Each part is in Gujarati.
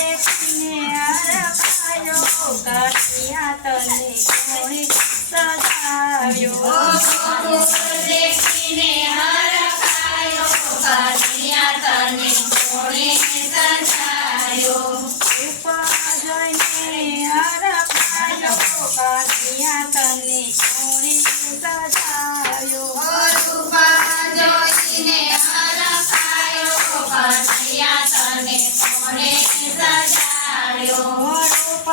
देखीने हरखायो कन्हैया तने कोणे सजाव्यो गोकुळ देखीने हरखायो कन्हैया तने कोणे सजाव्यो रूप जोईने हरखायो कन्हैया तने कोणे सजाव्यो रूप जोईने हरखायो कन्हैया तने कोणे सजाव्यो रूप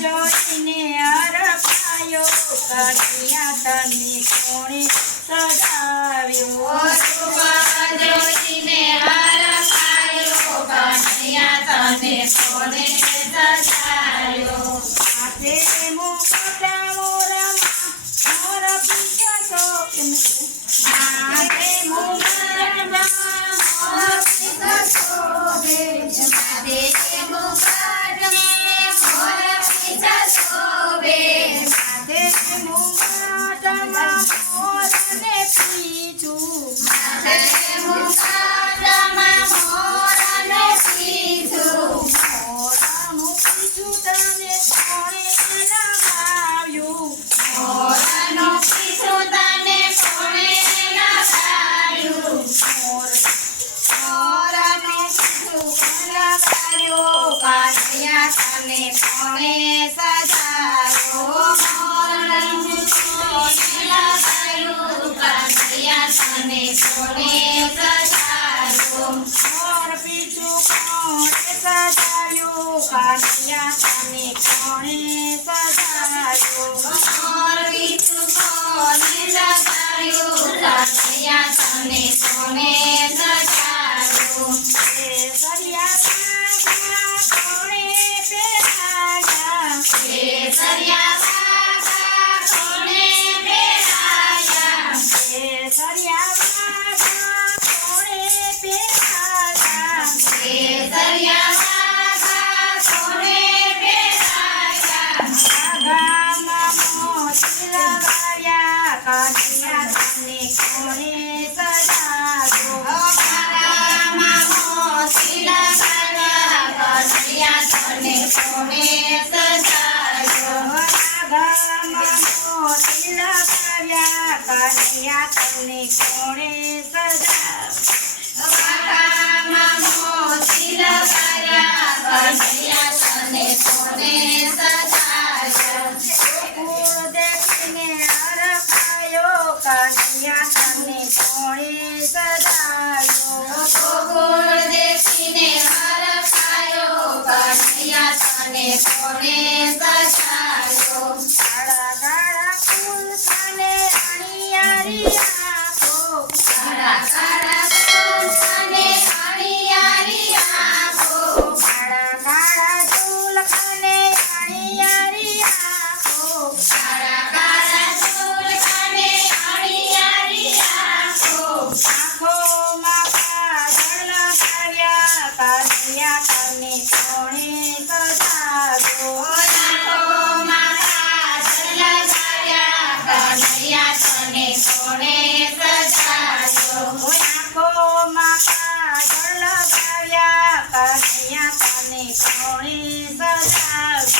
जोईने हरखायो कन्हैया तने कोणे सजाव्यो रूप जोईने हरखायो कन्हैया तने कोणे सजाव्यो माथे मुकुट मोरमा मोर पीछा तो माथे मुकुट मोर पीछा शोभे माथे मुकुट मोर पीछा शोभे माथे मुकुट मोर ने पीछू माथे मुकुट मोर ने पीछू મોરાનું પીછું તને કોણે લગાવ્યું મોરનો પીછો તને કોણે લગાવ્યું મોરનો પીછો લગાવ્યો કન્હૈયા તને કોણે સજાવ્યો મોરનો પીછો લગાવ્યો કન્હૈયા તને કોણે સજાવ્યો મોર પીછું કોણે સજાવ્યું કન્હૈયા તને કોણે સજાવ્યું મોર પીછો કોણે લગાવ્યો કન્હૈયા તને કોણે સજાવ્યો કેસરિયા કોણે પહેરાયા કેસરિયા વાઘા કોણે પહેરાયા કેસરિયા કોણે પહેરાયા કેસરિયા વાઘા કોણે પહેરાયા આગામાં મોતી લગાવ્યા કન્હૈયા તને કોણે સજાવ્યો મારામાં મોતી લગાવ્યા કન્હૈયા તને કોણે સજાવ્યો આગામાં મોતી લગાવ્યા કન્હૈયા તને કોણે સજાવ્યો વાઘામાં મોતી લગાવ્યા કન્હૈયા તને કોણે સજાવ્યો ગોકુળ દેખીને હરખાયો કન્હૈયા તને કોણે સજાવ્યો ગોકુળ દેખીને હરખાયો કન્હૈયા તને કોણે સજાવ્યો કાળા કાળા ફૂલ ખાને અણિયારી આંખો કાળા કાળા ફૂલ અને હરિયાળી આંખો કાળા કાળા ચૂલ ખાને અણિયારી આંખો કાળા કાળા ફૂલ અને હરિયાળી આંખો આંખોમાં કાજળ લગાવ્યા કન્હૈયા તને કોણે સજાવ્યો આંખોમાં કાજળ લગાવ્યા કન્હૈયા તને કોણે સજાવ્યો આંખોમાં કાજળ લગાવ્યા કન્હૈયા તને કોણે સજાવ્યો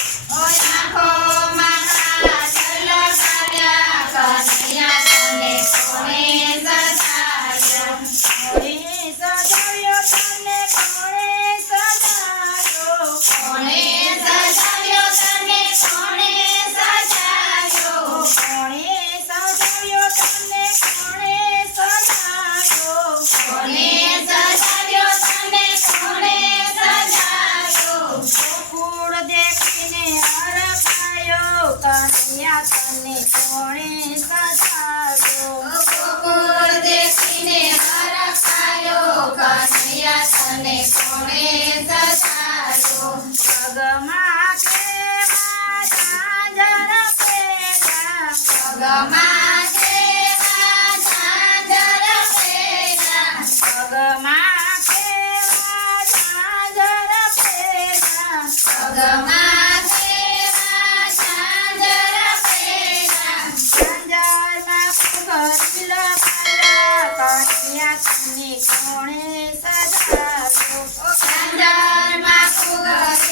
આંખોમાં કાજળ લગાવ્યા કન્હૈયા તને કોણે સજાવ્યો કોણે સજાવ્યો તને કોણે સજાવ્યો કોણે સજાવ્યો તને કોણે સજાવ્યો કોણે સજાવ્યો તને કોણે સજાવ્યો કોણે સજાવ્યો તને કોણે સજાવ્યો ગોકુળ દેખીને હરખાયો કન્હૈયા તને કોણે સજાવ્યો ગોકુળ દેખીને હરખાયો કન્હૈયા તને કોણે સજાવ્યો પગમાં કેવા ઝાંઝર પહેર્યા પગમાં કેવા ઝાંઝર પહેર્યા પગમાં કેવા ઝાંઝર પહેર્યા પગમાં કેવા ઝાંઝર પહેર્યા ઝાંઝરમાં ફૂગરી લગાવ્યા કન્હૈયા તને કોણે સજાવ્યો ઝાંઝરમાં ફૂગરી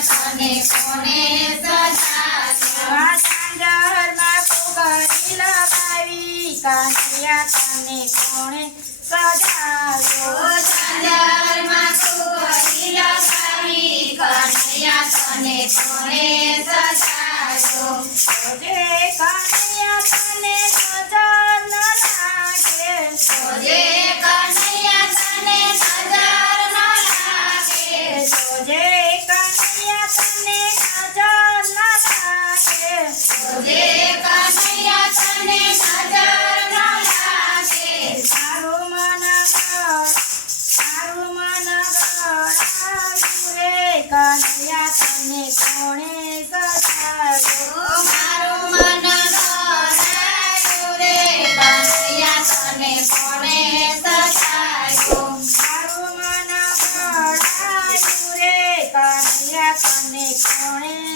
તને કોણે સજાવ્યો આ ચાંદરમાં ફુગરી લગાવી કનૈયા તને કોણે સજાવ્યો ચાંદરમાં ફુગરી લગાવી કનૈયા તને કોણે સજાવ્યો જોજે કનૈયા તને નજર ન લાગે જોજે કનૈયા તને નજર ન લાગે જોજે કનૈયા તને નજર ન લાગે જોજે કનૈયા તને નજર ન લાગે તારું મન ગળાયું રે કનૈયા તને કોણે સજાવ્યો મારું મન ગળાયું રે કનૈયા તને કોણે સજાવ્યો તારું મન ગળાયું રે કનૈયા તને કોણે